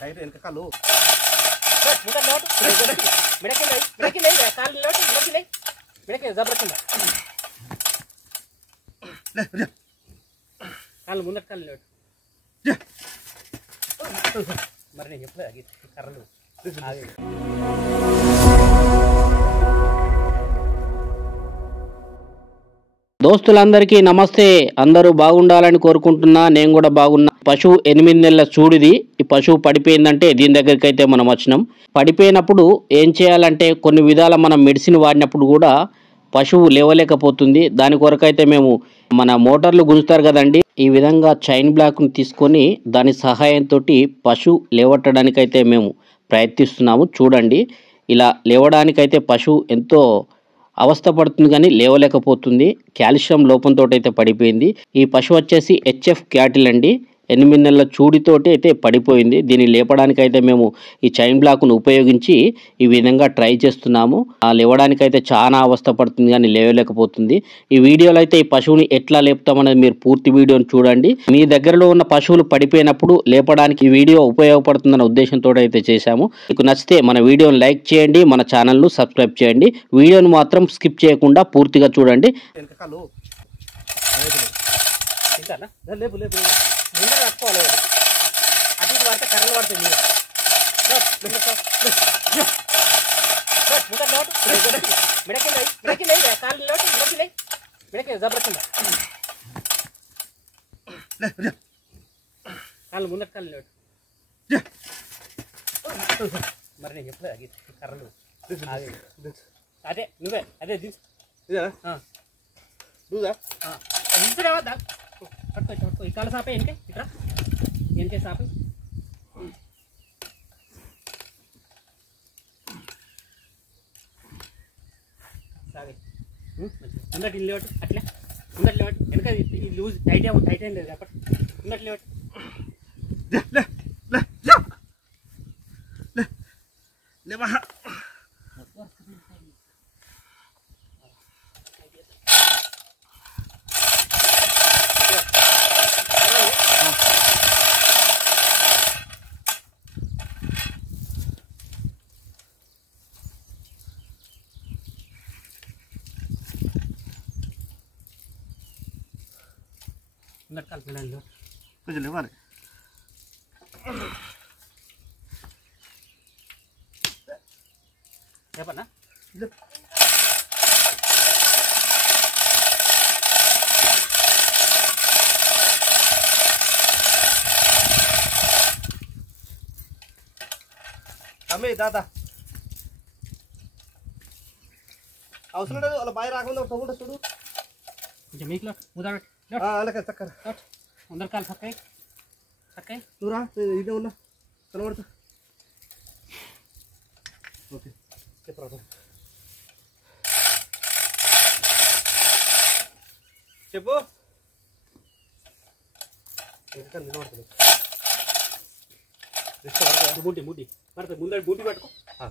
Tight వెనక కాళ్ళు కాళ్ళు ముందర కాళ్ళు లేడు మరి నేను చెప్పలేదు కర్రలు దోస్తులందరికీ నమస్తే. అందరూ బాగుండాలని కోరుకుంటున్నా. నేను కూడా బాగున్నా. పశువు 8 నెలల చూడిది. ఈ పశువు పడిపోయిందంటే దీని దగ్గరికి అయితే మనం వచ్చినాం. పడిపోయినప్పుడు ఏం చేయాలంటే కొన్ని విధాల మనం మెడిసిన్ వాడినప్పుడు కూడా పశువు లేవలేకపోతుంది. దాని కొరకైతే మేము మన మోటార్లు గుంజుతారు కదండి, ఈ విధంగా చైన్ బ్లాక్ను తీసుకొని దాని సహాయంతో పశువు లేవట్టడానికైతే మేము ప్రయత్నిస్తున్నాము. చూడండి, ఇలా లేవడానికైతే పశువు ఎంతో అవస్థపడుతుంది కానీ లేవలేకపోతుంది. కాల్షియం లోపంతో అయితే పడిపోయింది. ఈ పశువు వచ్చేసి హెచ్ఎఫ్ క్యాటిల్ అండి. 8 నెలల చూడితోటి అయితే పడిపోయింది. దీన్ని లేపడానికైతే మేము ఈ చైన్ బ్లాక్ను ఉపయోగించి ఈ విధంగా ట్రై చేస్తున్నాము. లేవడానికైతే చాలా అవస్థ పడుతుంది కానీ లేవలేకపోతుంది. ఈ వీడియోలో అయితే ఈ పశువుని ఎట్లా లేపుతామనేది మీరు పూర్తి వీడియోని చూడండి. మీ దగ్గరలో ఉన్న పశువులు పడిపోయినప్పుడు లేపడానికి ఈ వీడియో ఉపయోగపడుతుందన్న ఉద్దేశంతో అయితే చేశాము. మీకు నచ్చితే మన వీడియోని లైక్ చేయండి, మన ఛానల్ను సబ్స్క్రైబ్ చేయండి. వీడియోని మాత్రం స్కిప్ చేయకుండా పూర్తిగా చూడండి. ముందర కట్టుకోవాలి. అటు ఇటు పడితే కర్రలు పడుతుంది. మీరు మిడకి కాళ్ళు లోటు మిడకి జబరకుండా కాళ్ళు ముందర కాళ్ళు లోటు మరి నేను చెప్పలేదు కర్రలు అదే నువ్వే అదే దించుదేవా పట్టుకో పట్టుకో. ఈ కాళ్ళ సాపే వెనకే ఇట్రా వెనకే సాపే సాగే ముందటి లేవట్టు అట్లే ముందటి లేవట్టు వెనక ఈ లూజ్ టైట్ టైట్ లేదు అప్పటి ముందటి లేవట్టు కలిపి కొంచెం లేవాలి. చెప్పన్నా అమ్మే దాదా అవసరం లేదు. అలా బాగా రాకుండా తగ్గుంటా చూడు. కొంచెం మీకులో ముదా అలాగే చక్కర అందరు కాలు చక్కయ్య చక్కయ్య నువ్వు రా, ఇదే ఉన్నా కనబడతా. ఓకే చెప్పరా చెప్పు. నిలబడుతుంది బూటి బూటి పడుతుంది. ముందర బూటి పట్టుకో,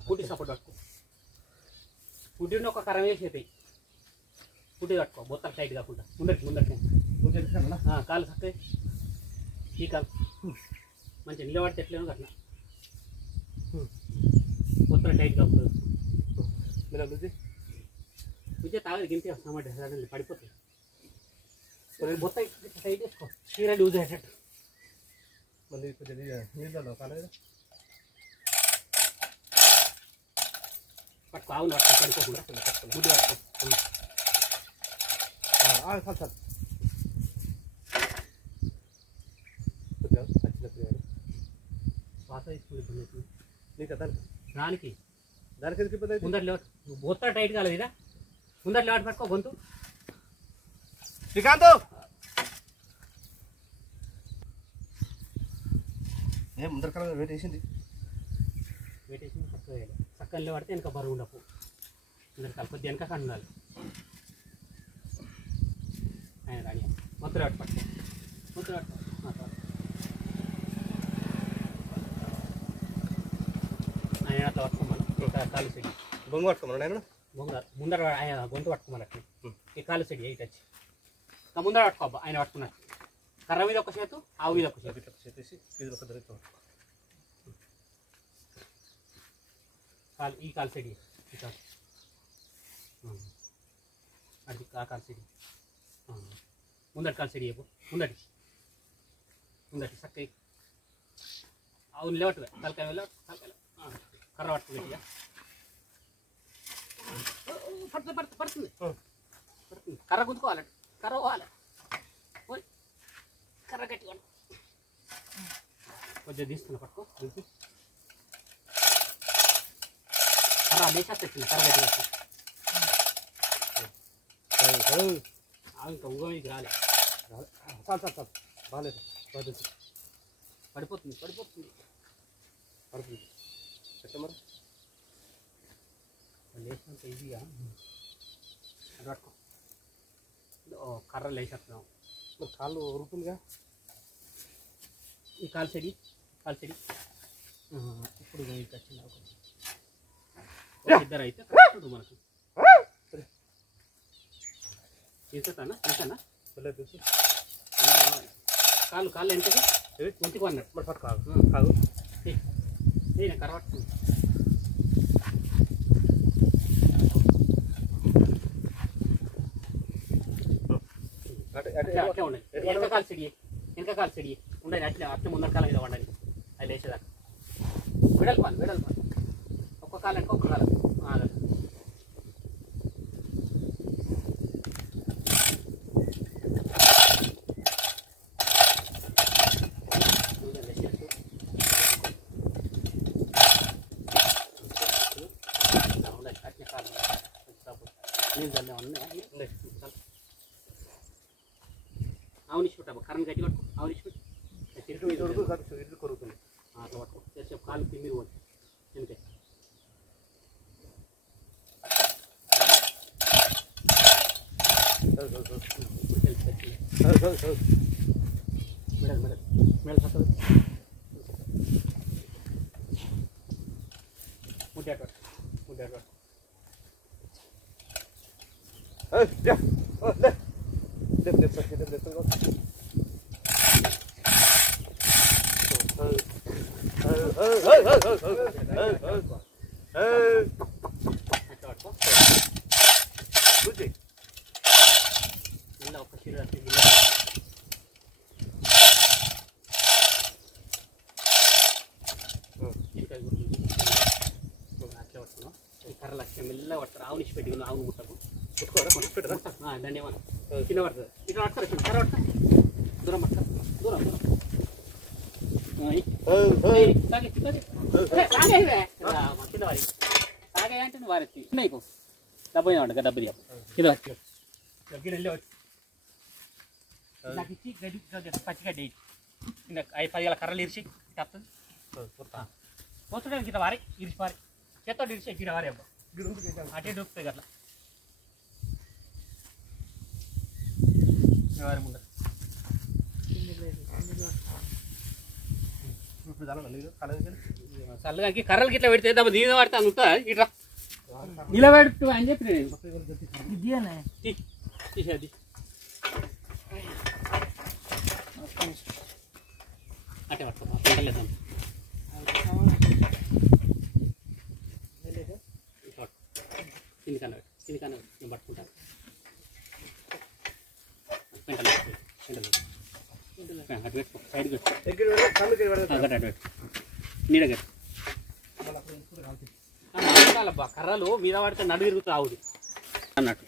బూటి సపోర్ట్ పట్టుకో. బూటిని ఒక కరం వేసేది బూటి పట్టుకో, మొత్తం టైట్ కాకుండా ముందరికి ముందరికి కాలు చక్కయ్య. ఈ కాలు మంచిగా నిలబడితే ఎట్లేమో అట్లా మొత్తం టైట్ కాకుండా విజయ్ తాగదు గింతే వస్తామంటే సడన్లీ పడిపోతుంది. మొత్తం టైట్ వేసుకో, చీర లూజ్ అయ్యేటట్టు. మళ్ళీ కొంచెం నీళ్ళు కాలేదు పట్టుకో. ఆవులు పట్టుకో, పడుకోకుండా గుడ్డు పట్టుకో. చాలు చాలు శ్వాస తీసుకుంటుంది నీకు దానికి దానికి ఎందుకు ఇబ్బంది? ముందర లేవట్ మొత్తం టైట్ కాలేదు ఇదా. ముందర లేవట్ పట్టుకో గొంతు. శ్రీకాంత్ ఏం ముందర కాలం వెయిట్ వేసింది చక్కగా వేయాలి. చక్కగా లేవడితే వెనక బరువు ఉండపు. ముందర కలిపి వెనక కండాలి. ఆయన రాని మొత్తం లేవట్ పట్టుకో, మొత్తం పట్టుకో. ఆయన అట్లా పట్టుకోమని కాలు బొంగు పట్టుకోమన్నా నేను బొంగ ముందర ఆయన గొంతు పట్టుకోమని అట్లా ఈ కాలు సైడ్ ఎయిట్ వచ్చి ముందర పట్టుకో అబ్బా ఆయన పట్టుకున్నాడు కర్ర మీద ఒక చేతు ఆవు మీద ఒక చేతు ఇట్లా చేసి ఇది ఒక దొరికి కాలు ఈ కాలు సైడ్ ఈ కాలు అది ఆ కాలు సైడ్ ముందటి కాలు సైడ్ చెప్పు ముందటి చక్క అవును లేవట్టు తలకాయ వెళ్ళ తలకాయ కర్ర పట్టుకు గట్టిగా పడుతుంది కర్ర గుంతుకోవాలి కర్ర పోవాలి పోయి కర్ర గట్టిగా కొంచెం తీసుకున్నా పట్టుకో దించి కర్ర మేసేస్తా కర్ర గట్టిగా ఇంకా ఊగమికి రాలే చాలు బాగాలేదు పడిపోతుంది పడుతుంది ఎట్లా మరి లేచినంత ఈజీగా పట్టుకో కర్ర లేచేస్తున్నాం మరి కాళ్ళు ఉరుకుందిగా ఈ కాలు చెడి ఇప్పుడు ఇంకా వచ్చింది ఇద్దరు అయితే కరెక్ట్ మనకు తీసేస్తానా తెలుసు కాళ్ళు ఎంతకి మంచిగా అన్నట్టు మరి పట్టు కాదు నేను కర్ర పట్టుకుంది అట్లే ఉండాలి వెనక కాలు చెడి ఉండాలి అట్లే ముందర కాలం మీద వండాలి అది లేచేదాకా వెడల్పాలి ఒక్క కాలం అంటే ఒక్క కాలం అట్లే కాలం ఆవుని ఇచ్చిపెట్టాబా కరెంట్ గట్టి పట్టుకో ఆవుని ఇచ్చిపెట్టు ఇటు కొరుకుతుంది అట్లా పట్టుకో చేసేపు కాలు తిమ్మిరి పోదు అంతే మేడం ముడ్డాడు మళ్ళీ ఒక చీర అట్లా పడుతున్నాం ఈ కర్ర లక్ష్యం మెల్ల పడతారు ఆవుని ఇచ్చి పెట్టి ఆవును ముట్టకు ముట్టుకోరా దాన్ని ఏమన్నా చిన్న పడుతుంది ఇట్లా పడతారు కర్ర పడతా దూరం పడతా దూరం కిందవారి సాగే అంటే నువ్వు వారెత్తి నీకు డబ్బు ఉండ డబ్బు కింద వచ్చి వెళ్ళి వచ్చి నాకు ఇచ్చి గడ్డి పచ్చిగడ్డి కింద 5-10 కర్రలు ఇరిచి తప్పుతుంది పోతుండే గిట్ట వారి ఇరిచి వారి చేత్తో ఇరిచి గిడ వారి అబ్బా అటే దొరుకుతాయి అట్లా వారి ముందు చల్లగాకి కర్రలు గిట్లా పెడితే దెబ్బ దీని పడితే అందుతా ఇట్లా నిలబెట్టు అని చెప్పి తీసేది అటే పట్టుకో పెట్టలేదాం కింది కన్నా నేను పట్టుకుంటాను అటు పెట్టుకో సైడ్ పెట్టు నీడ గట్టి నడకాలబ్బా కర్రలు మీద పడితే నడు తిరుగుతూ ఆవుది అన్నట్టు